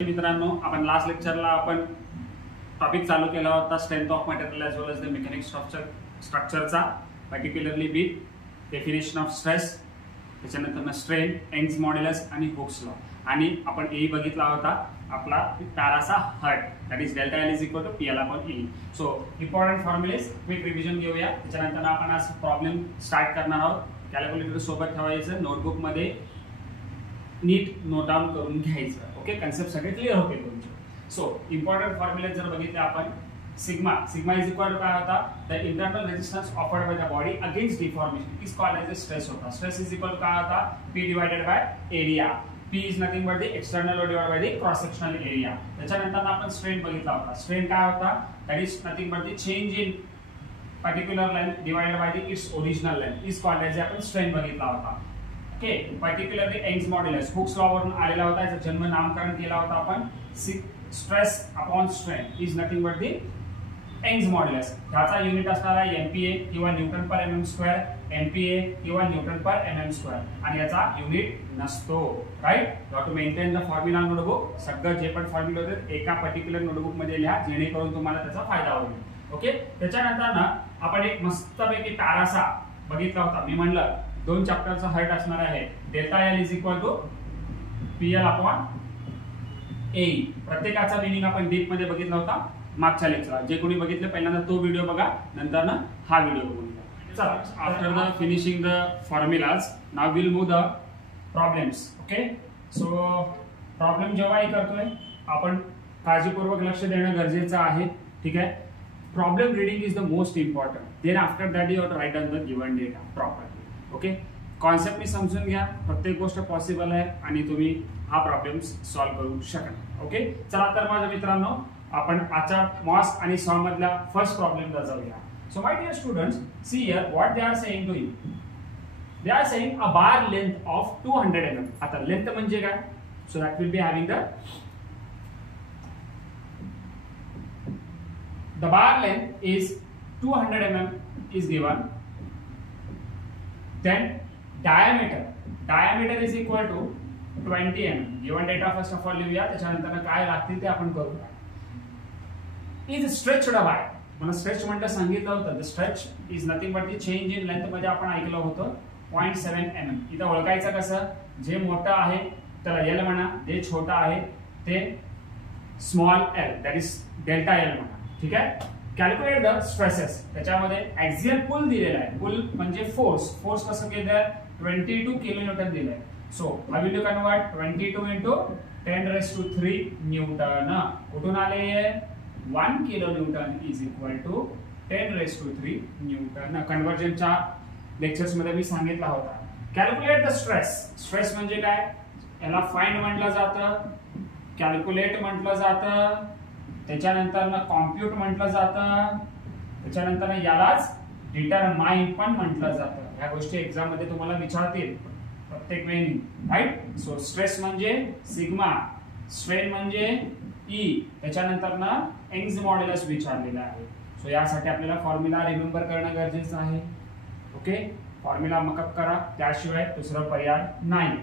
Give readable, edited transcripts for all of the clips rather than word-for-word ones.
मित्रांनो, आपण लास्ट लेक्चरला आपण टॉपिक चालू केला होता strength of material as well as the mechanics स्ट्रक्चरचा, particularly with definition of stress, त्याच्यानंतर स्ट्रेन, यंग्स मॉड्युलस आणि हुक्स लॉ. आणि आपण ए बघितला होता आपला पॅराचा heart, that is delta L is equal to PL upon E. So important formulae quick revision घेऊया. त्याच्यानंतर आपण आज प्रॉब्लेम स्टार्ट करणार आहोत. कॅल्क्युलेटर सोबत ठेवायचं, नोटबुक मध्ये नीट नोट डाउन करून घ्यायचं. ओके, कन्सेप्ट सगळे क्लिअर होते तुमचे. सो इम्पॉर्टंट फॉर्म्युले जर बघितले आपण, सिग्मा इज इक्वल टू काय होता, the internal resistance offered by the body against deformation is called as a stress होता. स्ट्रेस इज इक्वल टू काय होता, P divided by area. P is nothing but the external load divided by the cross sectional area. त्याच्यानंतर आपण strain बघितला होता. Strain काय होता, that is nothing but the change in particular length divided by the its original length is called as आपण strain बघितला होता. Okay, particularly Young's modulus Hooke's law वरून आलेला होता. याचं जन्म नामकरण केला होता आपण. Stress upon strain is nothing but the Young's modulus. त्याचा युनिट असणार आहे एमपीए किंवा newton per mm square, MPa किंवा न्यूटन पर एमएम स्क्वेअर, आणि याचा युनिट नसतो. Right, you have to maintain the formula notebook. सगळं जे पण फॉर्म्युला होते एका पर्टिक्युलर नोटबुक मध्ये लिहा, जेणेकरून तुम्हाला त्याचा फायदा होईल. ओके, त्याच्यानंतर ना आपण एक मस्तपैकी पॅरासा बघितला होता. मी म्हणलं दोन चॅप्टरचा हर्ट असणार आहे. Delta L is equal to PL upon A. प्रत्येकाचा मिनिंग आपण डीप मध्ये बघितला होता मागच्या लेक्चरला. जे कोणी बघितलं पहिल्यांदा तो व्हिडिओ बघा, नंतर ना हा व्हिडिओ बघून घ्या. चला, after the finishing the formulas now will move the problems. Okay, so problem जेव्हाही करतोय आपण काळजीपूर्वक लक्ष देणं गरजेचं आहे. ठीक आहे, problem reading is the most important. Then after that you have to write down the given data properly. Okay, concept मी समजून घ्या. प्रत्येक गोष्ट पॉसिबल आहे आणि तुम्ही हा प्रॉब्लेम सॉल्व्ह करू शकाल. ओके, चला तर माझ्या मित्रांनो, आपण आजच्या मॉस आणि सॉल्व मधल्या फर्स्ट प्रॉब्लेमला जाऊया. So my dear students, see here what they are saying to you. They are saying a bar length of 200 mm. आता लेंथ म्हणजे काय, so that will be having the bar length is 200 mm is given. Then diameter is equal to 20 mm. Given data first of all लिहूया, त्याच्यानंतर काय लागतील ते आपण करूया. Is stretched by, मला स्ट्रेच म्हटलं सांगितलं होतं. The stretch is nothing but the change in length मध्ये आपण ऐकलं होतं 0.7 mm. इथं ओळखायचं कसं, जे मोठं आहे त्याला L म्हणा, जे छोटं आहे ते small l, that is delta L म्हणा. ठीक आहे, कॅल्क्युलेट द स्ट्रेसेस. त्याच्यामध्ये ऍक्सियल पुल दिलेला आहे. पुल म्हणजे फोर्स कसं केलंय, 22 किलोन्यूटन दिलंय. So how will you convert 22 into 10⁻³ newton. कुठून आले, 1 kilonewton is equal to 10⁻³ newton. कन्वर्जनच्या लेक्चर्स मध्ये मी सांगितला होता. कॅल्क्युलेट द स्ट्रेस म्हणजे काय, याला फाइंड म्हटलं जातं, कॅल्क्युलेट म्हटलं जातं, त्याच्यानंतर कॉम्प्युट म्हटलं जातं, त्याच्यानंतर यालाच डिटरमाइन पण म्हटलं जातं. ह्या गोष्टी एक्झाम मध्ये तुम्हाला विचारतील प्रत्येक वेळी. राईट, सो स्ट्रेस म्हणजे सिग्मा, स्ट्रेन म्हणजे ई, त्याच्यानंतर यंग्स मॉड्युलस विचारलेला आहे. सो यासाठी आपल्याला फॉर्म्युला रिमेंबर करणं गरजेचं आहे. ओके, फॉर्म्युला मकअप करा, त्याशिवाय दुसरा पर्याय नाही.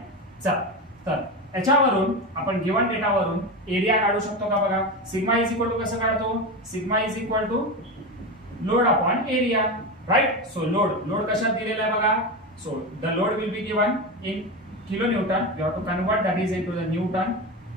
चल, तर याच्यावरून आपण गिवन डेटावरून एरिया काढू शकतो का बघा. सिग्मा इज इक्वल टू कसं काढतो, sigma is equal to load upon area. Right, so load कशात दिलेला आहे बघा. So the load will be given in kilo newton. You have to convert that is into the newton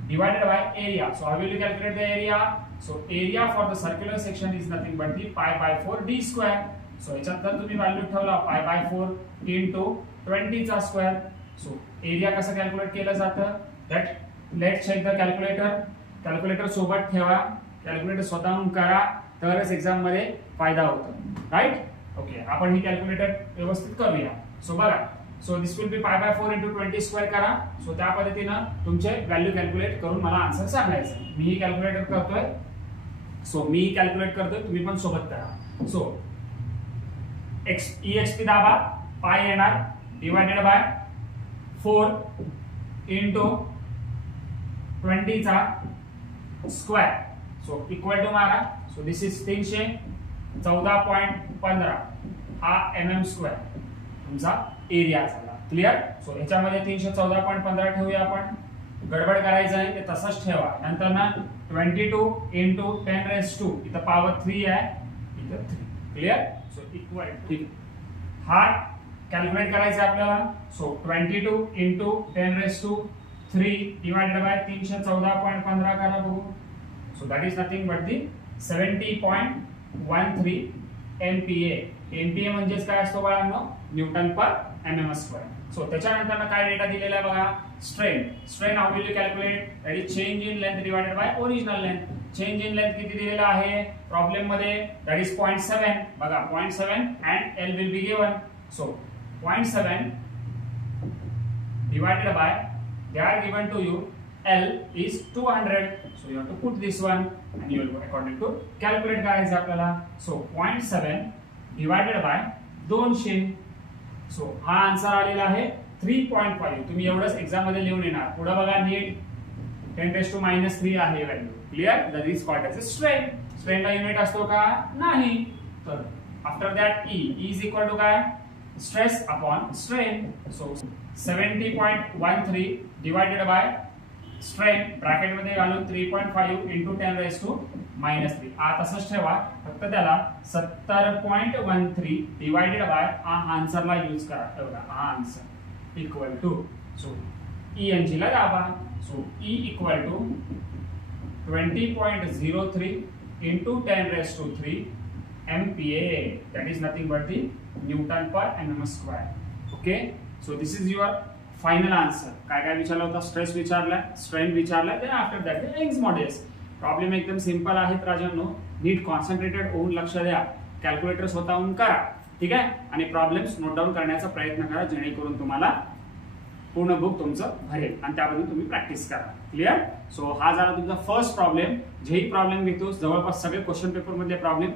divided by area. So how will you calculate the area. So area for the circular section is nothing but the π/4 d square. सो याच्यात जर तुम्ही value ठेवला π/4 into 20 चा square. So area कसं calculate केलं जातं, that let check the calculator सोबत ठेवा, कॅल्क्युलेटर स्वतःहून करा, तरच एक्झाम मध्ये फायदा होतो. राईट, ओके, आपण ही कॅल्क्युलेटर व्यवस्थित करूया. सो बघा, so this will be π/4 into 20 square करा. सो त्या पद्धतीनं तुमचे व्हॅल्यू कॅल्क्युलेट करून मला आन्सर सांगायचं. मी ही कॅल्क्युलेटर करतोय, सो मी कॅल्क्युलेट करतोय, तुम्ही पण सोबत करा. सो EXP दाबा, पाय येणार डिवाइडेड बाय 4 into 20 चा स्क्वेअर. सो इक्वल टू मारा. सो दिस इज 314.15 हा mm स्क्वेअर तुमचा एरिया झाला. क्लिअर. सो याच्यामध्ये 314.15 ठेवूया आपण. गडबड करायचं आहे ते तसंच ठेवा. नंतर ना 22 इंटू 10⁻², इथं पॉवर 3 आहे, इथं 3. क्लिअर? सो इक्वल, ठीक. हा कॅल्क्युलेट करायचं आहे आपल्याला. सो 22 इंटू 10⁻³ डिवाइडेड बाय 314.15 करा बघू. So that is nothing but the 70.13 MPa. MPa म्हणजेच काय असतो बाळांनो? न्यूटन पर mm². सो त्याच्यानंतर काय डेटा दिलेला आहे बघा. Strain how will you calculate? That is change in length divided bye original length. Change in length किती दिलेला आहे प्रॉब्लेम मध्ये? That is 0.7. बघा 0.7 and L will be given. So 0.7 divided by, they are given to you, L is 200. So you have to put this one and you will go according to calculate करायचं आपल्याला. So 0.7 divided by 200. So हा answer आलेला आहे 3.5. तुम्ही एवढंच exam मध्ये लिहून येणार. पुढे बघा नीट 10⁻³ आहे value. Clear? That is called as a strain. स्ट्रेनला युनिट असतो का? नाही. तर after that E is equal to काय? Stress upon strain. So 70.13 divided by strain bracket मध्ये घालून 3.5 into 10⁻³ तसंच ठेवा. फक्त त्याला 70.13 डिवाइडेड बाय हा आन्सरला यूज करा. एवढा हा answer equal to. So ENG ला दाबा. So E equal to 20.03 into 10⁻³ MPa. That is nothing but the Newton per mm². Okay, so this is your final answer. काय काय विचारलं होतं? स्ट्रेस विचारला, स्ट्रेन विचारला, then after that the Young's modulus. Problem एकदम simple आहेत राजांनो. नीट concentrated होऊन लक्ष द्या. कॅल्क्युलेटर स्वतःहून करा. ठीक आहे? आणि प्रॉब्लेम्स नोट डाऊन करण्याचा प्रयत्न करा जेणेकरून तुम्हाला पूर्ण बुक तुमचं भरेल आणि त्याबद्दल तुम्ही प्रॅक्टिस करा. क्लिअर? सो हा झाला तुमचा फर्स्ट प्रॉब्लेम. जेही प्रॉब्लेम घेतो जवळपास सगळे क्वेश्चन पेपर मधले प्रॉब्लेम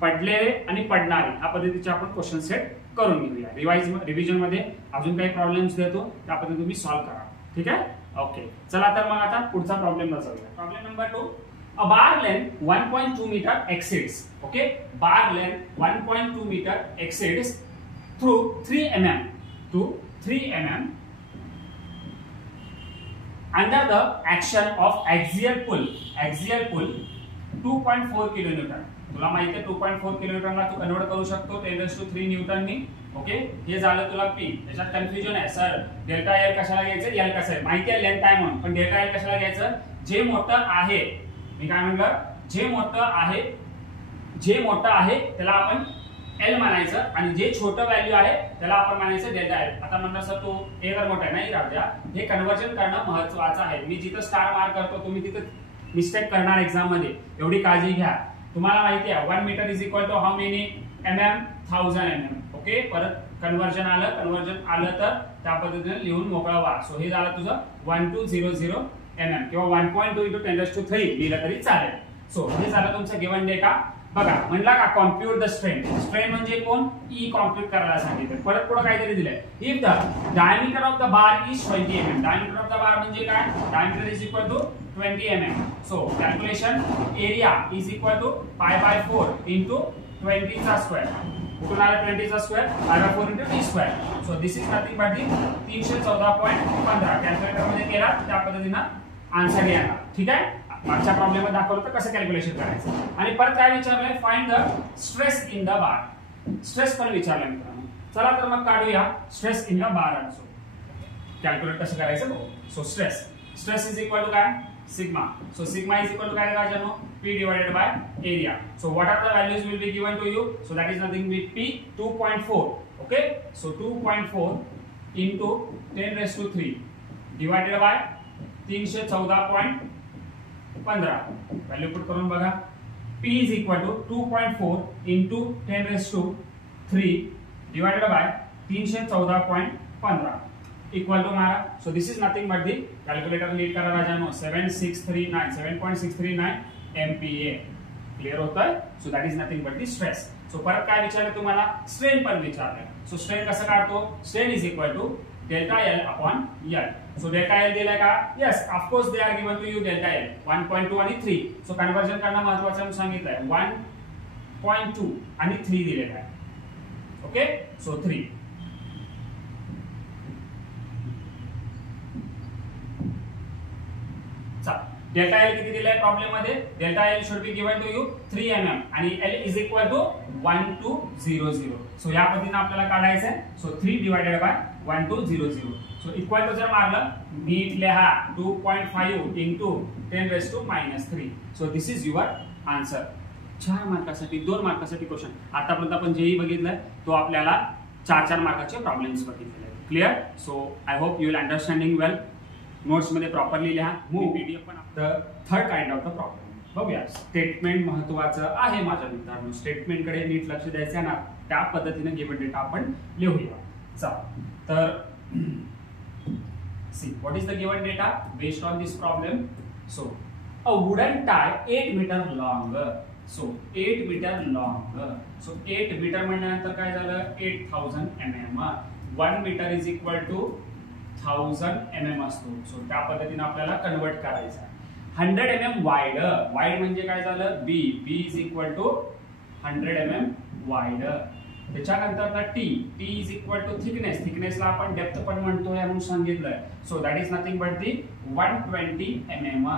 पडलेले आणि पडणारे ह्या पद्धतीचे आपण क्वेश्चन सेट करून घेऊया. रिव्हिजन मध्ये अजून काही प्रॉब्लेम्स देतो त्या पद्धतीने तुम्ही सॉल्व्ह करा. ठीक आहे? ओके, चला तर मग आता पुढचा प्रॉब्लेमला जाऊया. Problem number 2. A bar length 1.2 metre exceeds. Okay, bar length 1.2 metre exceeds through 3 mm under the action of axial pull 2.4 kilonewton. तुला माहिती आहे 2.4 किलोन्यूटनला तू कन्वर्ट करू शकतो 10⁻³ न्यूटननी. ओके, हे झालं तुला P. त्याच्यात कन्फ्युजन आहे सर डेल्टा L कशाला घ्यायचं, L कसं आहे माहिती आहे लेंथ आहे म्हणून, पण डेल्टा L कशाला घ्यायचं? जे मोठं आहे, मी काय म्हणलं, जे मोठं आहे त्याला आपण L म्हणायचं आणि जे छोटं व्हॅल्यू आहे त्याला आपण म्हणायचं डेल्टा L. आता म्हणणार सर तो A जर मोठा आहे, नाही राजा, हे कन्वर्जन करणं महत्त्वाचं आहे. मी जिथं स्टार मार्क करतो तुम्ही तिथं मिस्टेक करणार एक्झाम मध्ये, एवढी काळजी घ्या. तुम्हाला माहिती आहे 1 metre is equal to how many mm 1000 mm. Okay, परत कन्वर्जन आलं तर त्या पद्धतीने लिहून मोकळा व्हा. सो हे झालं तुझं 1200 mm किंवा 1.2 into 10⁻³ लिहिलं तरी चालेल. सो हे झालं तुमचं गिवन डेटा. बघा म्हणला का कॉम्प्युट द स्ट्रेन. स्ट्रेन म्हणजे कोण? E कॉम्प्युट करायला सांगितलं. परत पुढे काहीतरी दिलंय. If the diameter of the bar is 20 mm. Diameter of the bar म्हणजे काय? Diameter is equal to 20 mm. So calculation area is equal to pi/4 into 20 चा स्क्वेअर. कुठून आला 20 चा square? pi/4 into t square. So this is nothing but the 314.15. Calculator मध्ये केला त्या पद्धतीने आन्सर येणार. ठीक आहे? मागच्या प्रॉब्लेम मध्ये दाखवलं तर कसं कॅल्क्युलेशन करायचं. आणि परत काय विचारलंय? Find the stress in the bar. Stress पण विचारलंय मित्रांनो. चला तर मग काढूया stress in the bar also. Calculate कसं करायचं बघू. So stress is equal to काय? Sigma. So sigma is equal to काय राजानो? P divided by area. So what are the values will be given to you? So that is nothing but P 2.4. Okay. So 2.4 into 10⁻³ divided by 314.15. Value put करून बघा. P is equal to 2.4 into 10⁻³ divided by 314.15. Equal to मारा. So this is nothing but the calculator नीट करा राजानो. 7.639 MPa. Clear होतंय? So that is nothing but the stress. So परत काय विचारलं तुम्हाला? स्ट्रेन पण विचारलंय. सो स्ट्रेन कसं काढतो? Strain is equal to delta L upon L. So delta L दिलाय का? Yes, of course they are given to you delta L 1.2 आणि 3. सो कन्वर्जन करणं महत्वाचं म्हणून सांगितलंय. 1.2 आणि 3 दिलेलं आहे. Okay, so 3. डेल्टा एल किती दिलाय प्रॉब्लेम मध्ये, delta L should be given to you 3 mm आणि L is equal to 1200. So या पद्धतीने आपल्याला काढायचं आहे. So 3 divided by 1200. So equal to जर मारलं नीट लिहा 2.5 into 10⁻⁻3. So this is your answer. 4 मार्कासाठी 2 मार्कासाठी क्वेश्चन. आतापर्यंत आपण जेही बघितलंय तो आपल्याला 4 मार्काचे प्रॉब्लेम्स बघितलेले आहेत. Clear. So I hope you will understanding well. Notes मध्ये प्रॉपरली लिहा. पीडीएफ पण. The third kind of the problem बघूया. स्टेटमेंट महत्वाचं आहे माझ्या मित्रांनो. स्टेटमेंट कडे नीट लक्ष द्यायचं ना, त्या पद्धतीने गिवन डेटा आपण लिहूया. चला तर see what is the given data based on this problem. So a wooden tie 8 metre long. So 8 metre long. So 8 metre म्हणल्यानंतर काय झालं 8000 mm. 1 metre is equal to 1000 mm असतो. सो त्या पद्धतीने आपल्याला कन्वर्ट करायचं आहे. 100 mm वाइड. वाइड म्हणजे काय झालं B. B is equal to 100 mm wide. त्याच्यानंतर T. T is equal to thickness. थिकनेसला आपण डेप्थ पण म्हणतो म्हणून सांगितलंय. So that is nothing but the 120 mm.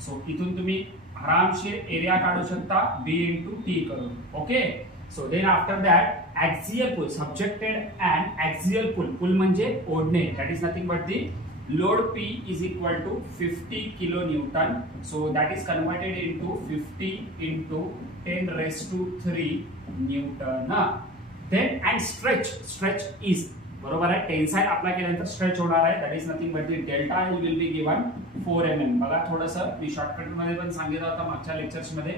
सो इथून तुम्ही आरामशीर एरिया काढू शकता बी इंटू टी करून. Okay. So then after that axial pull. Subjected and axial pull. Pull म्हणजे ओढणे. That is nothing but the load P is equal to 50 kilonewton. So that is converted into 50 into 10⁻³ Newton. Then and stretch. Stretch is बरोबर आहे. Tensile apply केल्यानंतर stretch होणार आहे. That is nothing but the delta L will be given 4 mm. बघा थोडंसं मी shortcut मध्ये पण सांगितलं होतं मागच्या लेक्चर्स मध्ये.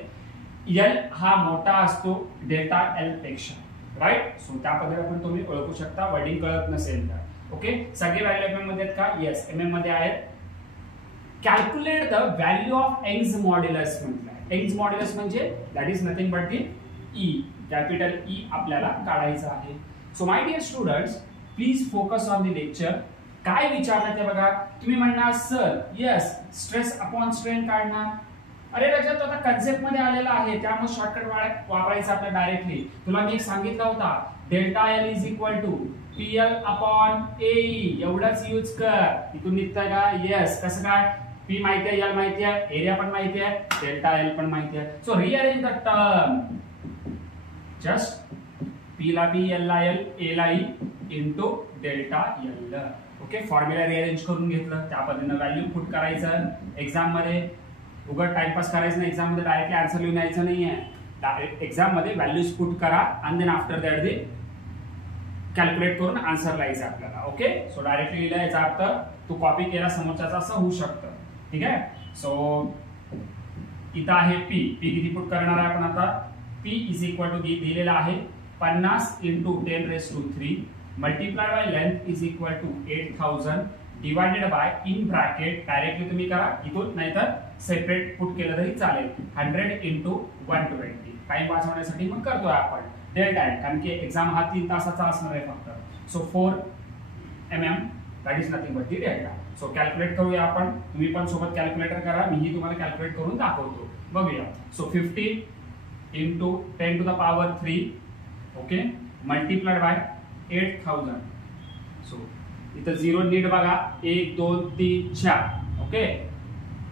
एल हा मोठा असतो डेल्टा एल पेक्षा. राईट. सो त्या पद्धतीने पण तुम्ही ओळखू शकता वर्डिंग कळत नसेल तर. ओके. सगळे व्हॅल्यू एमएम मध्ये आहेत का. येस एमएम मध्ये आहेत. Calculate the value of Young's modulus म्हटलंय. यंग्स मॉड्युलस म्हणजे that is nothing but the E. Capital E आपल्याला काढायचं आहे. So my dear students please focus on the lecture. काय विचारलं ते बघा. तुम्ही म्हणणार sir yes stress upon strain काढणार. अरे रजत आता कन्सेप्ट मध्ये आलेला आहे त्यामुळे शॉर्टकट वापरायचं आपल्याला डायरेक्टली. तुला मी एक सांगितलं होता delta L is equal to PL upon AE. एवढंच यूज कर. इथून निघतंय का. येस. कसं काय. पी माहिती आहे, एल माहिती आहे, एरिया पण माहिती आहे, डेल्टा एल पण माहिती आहे. So rearrange the term. Just P ला पी, एल ला एल, ए ला E into delta L. Okay. Formula rearrange करून घेतलं. त्या पद्धतीने व्हॅल्यू पुट करायचं. एक्झाम मध्ये उगाच टाइमपास करायचं नाही. एक्झाम मध्ये डायरेक्टली आन्सर लिहून यायचं नाहीये. एक्झाम मध्ये व्हॅल्यूज पुट करा आणि then after that they calculate करून आन्सर लिहायचं आपल्याला. ओके. सो डायरेक्टली लिहिला याचा अर्थ तू कॉपी केला समोरच्याचा असं होऊ शकतं. ठीक आहे. सो इथं आहे पी. पी किती पुट करणार आहे आपण आता. पी इज इक्वल टू दिलेला आहे 50 into 10⁻³ multiply by length is equal to 8000 divided by in bracket directly तुम्ही करा इथून नाहीतर सेपरेट पुट केलं तरी चालेल 100 इंटू 120. टाइम वाचवण्यासाठी मग करतोय आपण डेल्टा एल कारण की एक्झाम हा 3 तासाचा असणार आहे फक्त. So 4 mm that is nothing but the delta. So calculate करूया आपण. तुम्ही पण सोबत कॅल्क्युलेटर करा. मीही तुम्हाला कॅल्क्युलेट करून दाखवतो. बघूया. So 50 into 10 to the power 3 okay multiplied by 8000. So इथं 0 नीट बघा 1 2 3 4. ओके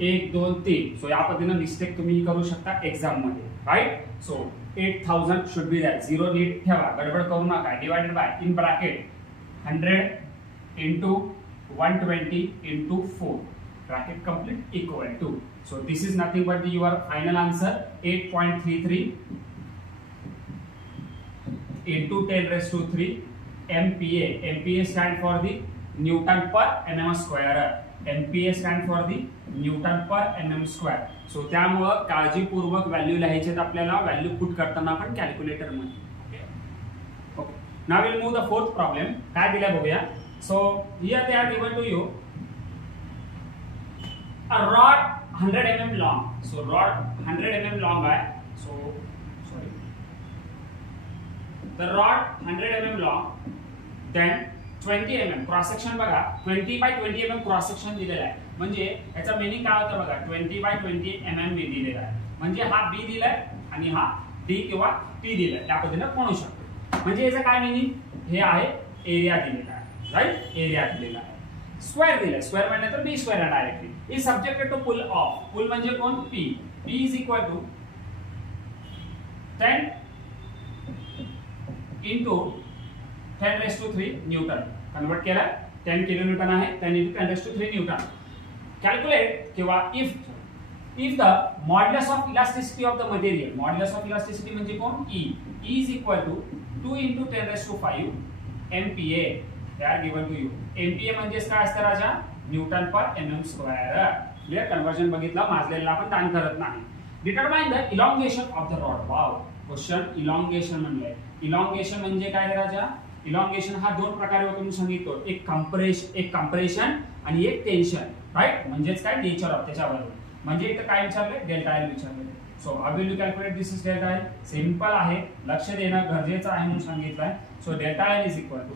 1 2 3. सो या पद्धतीने मिस्टेक तुम्ही करू शकता एक्झाम मध्ये. Right. So 8000 should be there. 0 नीट ठेवा. गडबड करू नका. Divided by in bracket 100 into 120 into 4 bracket complete equal to. So this is nothing but your final answer 8.33 into 10⁻³ MPa. MPa stand for the Newton per mm square. MPa stand for the Newton per mm square. So त्यामुळे काळजीपूर्वक value लिहायचे आहेत आपल्याला. Value put करताना आपण calculator मध्ये. Okay. Now will move the fourth problem. काय दिला बघूया. So here they are given to you a rod 100 mm long. So rod 100 mm long है. So sorry. The rod 100 mm long. Then 20 mm cross section बघा 20 by 20 mm cross section दिलेला आहे. म्हणजे याचा meaning काय होतं बघा 20 by 20 mm मी दिलेला आहे. म्हणजे हा बी दिलाय आणि हा डी किंवा टी दिलाय. त्या पद्धतीने म्हणू शकतो. म्हणजे याचं काय मीनिंग हे आहे एरिया दिलेला आहे. राइट. एरिया दिलेला आहे. स्क्वेअर दिले, स्क्वेअर म्हणजे तर B square directly is subjected to pull of. Pull म्हणजे कोण? P. P is equal to 10 into 10⁻³ newton. Convert केला 10 किलोन्यूटन आहे, 10 into 10⁻³ न्यूटन. कॅल्क्युलेट किंवा if the modulus of elasticity of the material, modulus of elasticity म्हणजे कोण? E is equal to 2 into 10⁵ MPa. They are given to you. MPa म्हणजे काय असतं राजा? Newton per mm square. Clear? Conversion बघितलं, माजलेला आपण ताण करत नाही. Determine the elongation of the rod. Wow, question elongation म्हणलंय. इलॉंगेशन म्हणजे काय राजा? इलॉंगेशन हा दोन प्रकारे होतो मी सांगितलो. एक कंप्रेशन आणि एक टेन्शन. राईट? म्हणजेच काय? नेचर ऑफ त्याच्यावर. म्हणजे इथं काय विचारलंय? डेल्टा एल विचारलंय. So how will you calculate this is delta L? Simple आहे, लक्ष देणं गरजेचं आहे म्हणून सांगितलंय. So delta L is equal to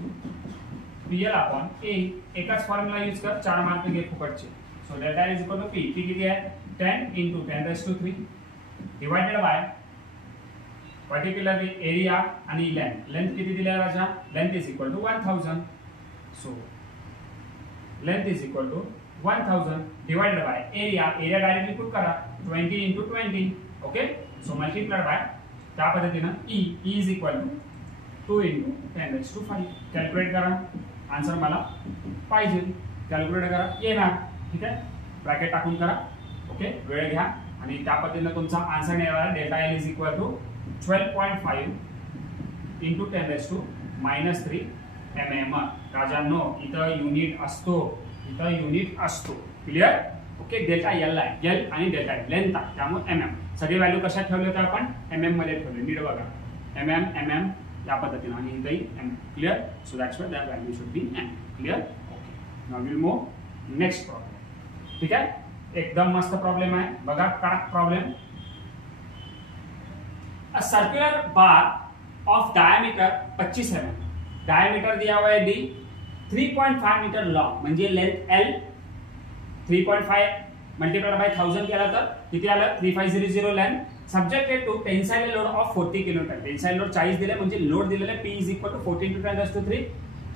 PL upon A. एकच फॉर्म्युला यूज कर, 4 मार्क घे फुकटचे. So delta L is equal to P. P किती आहे? 10 into 10⁻³ divided by particularly area आणि लेंथ. लेंथ किती दिली आहे राजा? Length is equal to 1000. So length is equal to 1000 divided by area. area directly put करा 20 into 20. ओके. So multiplied by त्या पद्धतीनं E is equal to 2 into 10⁵. Calculate करा, आन्सर मला पाहिजे. कॅल्क्युलेट करा, येणार. ठीक आहे, ब्रॅकेट टाकून करा. ओके, वेळ घ्या आणि त्या पद्धतीनं तुमचा आन्सर येणार आहे. Delta L is equal to 12.5 into 10⁻³ mm. राजांनो, इथं युनिट असतो, इथं युनिट असतो. क्लियर? ओके. डेल्टा एल आहे, एल आणि डेल्टा लेंथ आहे, त्यामुळे mm. सगळे व्हॅल्यू कशात ठेवले होते आपण? mm मध्ये ठेवले. नीट बघा, mm या पद्धतीने आणि इथेही m. Clear? So that's why that value should be m. Clear? Okay. Now will move next problem. ठीक आहे, एकदम मस्त प्रॉब्लेम आहे बघा. कडक problem. A circular bar of diameter 25 mm. Diameter दिया हुआ है d, 3.5 मीटर लॉन्ग म्हणजे लेंथ l. 3.5 मल्टीप्लाइड बाय 1000 केला तर किती आलं? 3500 length. Subjected to tensile load of 40 kilonewton. Tensile load 40 दिले म्हणजे लोड दिलेला P is equal to 14 into 10⁻³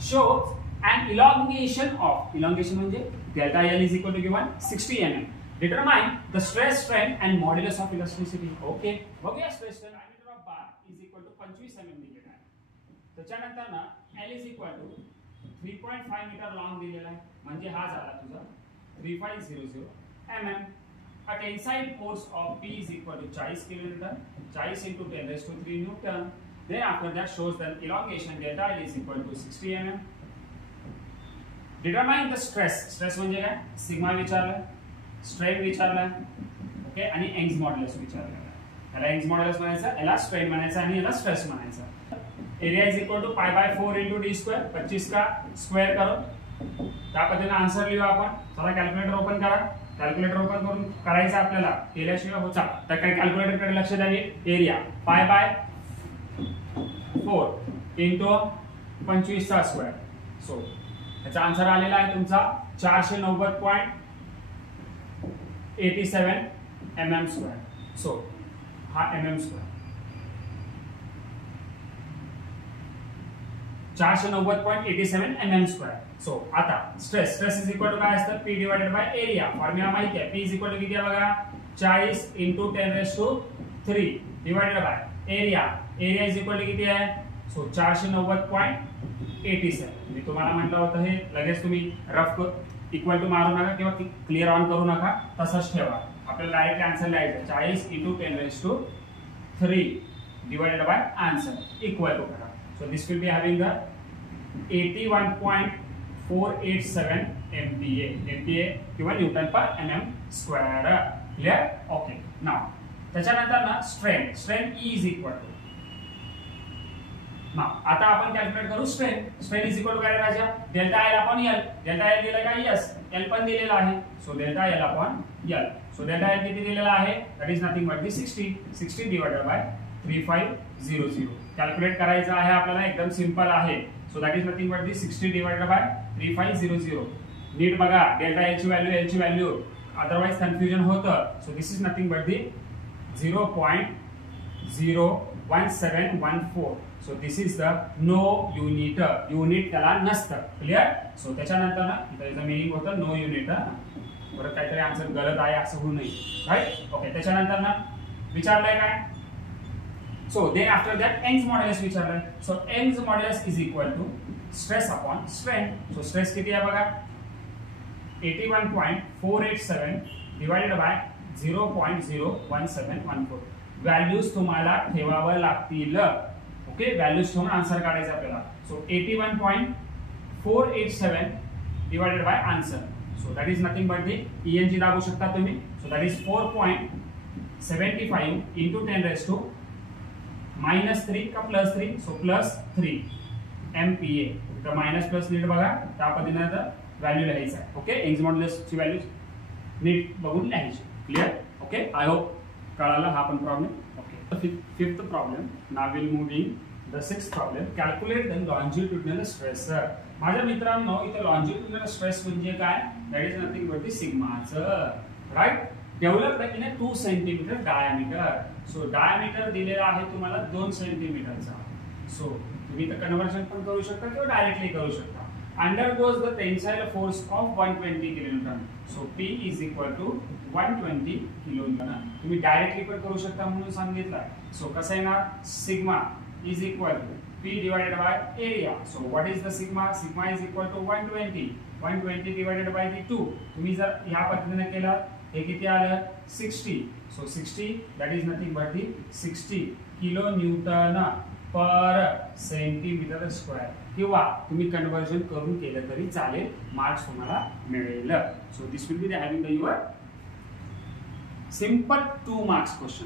shows an elongation of, elongation म्हणजे delta L is equal to given 60 mm. Determine the stress strain and modulus of elasticity. Okay, बघूया stress strain. Diameter of bar is equal to 25 mm दिलेला आहे. त्याच्यानंतर ना L is equal to 3.5 metre long दिलेला आहे म्हणजे हा झाला तुझा 3500 mm. A tensile force of P is equal to 40 kilonewton, 40 into 10⁻³ newton. Then after that shows the elongation delta L is equal to 60 mm. Determine the stress. Stress म्हणजे काय? Sigma विचारलं, strain विचारलं, ओके, आणि Young's modulus विचारलं. याला Young's modulus म्हणायचं, याला strain म्हणायचं आणि याला स्ट्रेस म्हणायचं. Area is equal to π/4 into d square. 25 का स्क्वेअर करो, त्या पद्धतीने आन्सर लिहू आपण. चला कॅल्क्युलेटर ओपन करा. कॅल्क्युलेटर ओपन करून करायचं आपल्याला, केल्याशिवाय होता. तर कॅल्क्युलेटरकडे लक्ष द्या. एरिया π/4 into 25 चा स्क्वेअर. सो याचा आन्सर आलेला आहे तुमचा 490.87 mm स्क्वेअर. सो हा mm square 490.87 mm square. So आता स्ट्रेस इज इक्वल टू काय असतं? P divided by area. Formula माहिती आहे. P इज इक्वल टू किती आहे बघा? 40 into 10⁻³ divided by area. Area is equal to किती आहे? सो 490.87. मी तुम्हाला म्हटलं होतं हे लगेच तुम्ही रफ इक्वल टू मारू नका किंवा क्लिअर ऑन करू नका, तसंच ठेवा. आपल्याला डायरेक्ट आन्सर लिहायचं 40 into 10⁻³ divided by answer equal to करा. So this will be having the 81.487 MPa किंवा newton per mm square. Clear? Okay. Now त्याच्यानंतर ना strain E is equal to. Now आता आपण कॅल्क्युलेट करू स्ट्रेन इज इक्वल टू काय राजा? Delta L upon L. Delta L दिला का? यस. L पण दिलेला आहे. So delta L upon L. So delta L किती दिलेला आहे? That is nothing but 60 divided by 3500. Calculate करायचं आहे आपल्याला, एकदम सिंपल आहे. So that is nothing but 60 divided by 3500. नीट बघा, डेल्टा L ची व्हॅल्यू अदरवाइज कन्फ्युजन होतं. So this is nothing but 0.01714. So this is the no unit. Unit त्याला नसतं. क्लिअर. सो त्याच्यानंतर ना त्याचं मिनिंग होतं नो युनिट. परत काहीतरी आन्सर गलत आहे असं होऊ नये. राईट. ओके. त्याच्यानंतर ना विचारलंय काय. So then after that Young's modulus विचारलंय. So Young's modulus is equal to stress upon strain. So stress किती आहे बघा 81.487 डिवाइडेड बाय 0.01714. व्हॅल्यूज तुम्हाला ठेवावं लागतील. ओके. व्हॅल्यूज ठेवून आन्सर काढायचा आपल्याला. So 81.487 divided by answer. So that is nothing but the ENG दाबू शकता तुम्ही. So that is 4.75 into 10 raised to -3 का +3. So +3 MPa. तर मायनस प्लस नीट बघा त्या पद्धतीने व्हॅल्यू लिहायचं आहे. ओके. यंग्स मॉड्युलस ची व्हॅल्यू नीट बघून लिहायची. क्लिअर. ओके. आय होप कळाला हा पण problem. Okay. Fifth problem. Now will moving the sixth problem. Calculate the longitudinal stress. माझ्या मित्रांनो इथे लॉन्जिट्युडिनल स्ट्रेस म्हणजे काय. That is nothing but the सिग्माचं. Right. Developed in a 2 centimetre diameter. So diameter दिलेला आहे तुम्हाला 2 सेंटीमीटरचा. सो तुम्ही तर कन्व्हर्जन पण करू शकता किंवा डायरेक्टली करू शकता. undergoes the tensile force of 120 kilonewton. So P is equal to 120 kilonewton. तुम्ही डायरेक्टली पण करू शकता म्हणून सांगितलं. सो कसं आहे ना sigma is equal to P divided by area. So what is the sigma? Sigma is equal to 120. 120 divided by the 2. तुम्ही जर ह्या पद्धतीने केलं हे किती आलं 60. So 60 that is nothing but the 60 kilo Newton per centimetre square. किंवा तुम्ही कन्वर्जन करून केलं तरी चालेल. मार्क्स तुम्हाला मिळेल. So this will be the having the your simple 2 marks question.